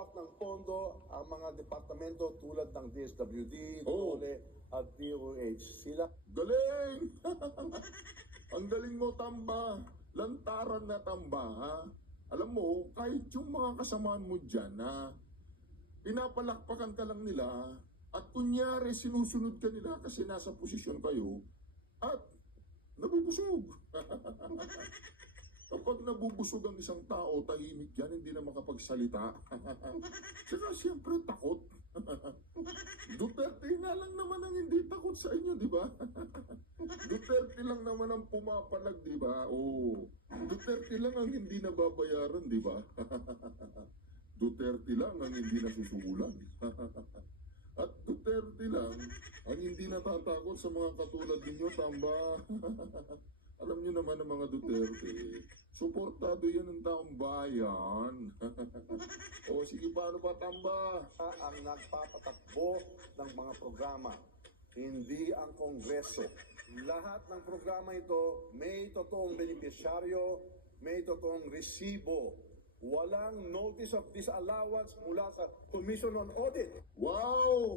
humahawak ng pondo ang mga departamento tulad ng DSWD, Oh. DOLE at DOH. Sila Galing! Ang galing mo, Tamba. Lantaran na, Tamba, ha? Alam mo, kahit yung mga kasamaan mo dyan, na pinapalakpakan ka lang nila, at kunyari sinusunod ka nila kasi nasa posisyon kayo, at nabubusog. Kapag nabubusog ang isang tao, tahimik yan, hindi na makapagsalita. Tsaka siyempre takot. Duterte na lang naman ang hindi takot sa inyo, di ba? Duterte lang naman ang pumapalag, di ba? Oo. Duterte lang ang hindi nababayaran, di ba? Duterte lang ang hindi nasusugulan. At Duterte lang ang hindi natatakot sa mga katulad ninyo, Tamba. Alam niyo naman ang mga Duterte, suportado yan ng taong bayan. O sige, paano pa, Tamba? ang nagpapatakbo ng mga programa, hindi ang Kongreso. Lahat ng programa ito may totoong benepisyaryo, may totoong resibo. Walang notice of disallowance mula sa Commission on Audit. Wow!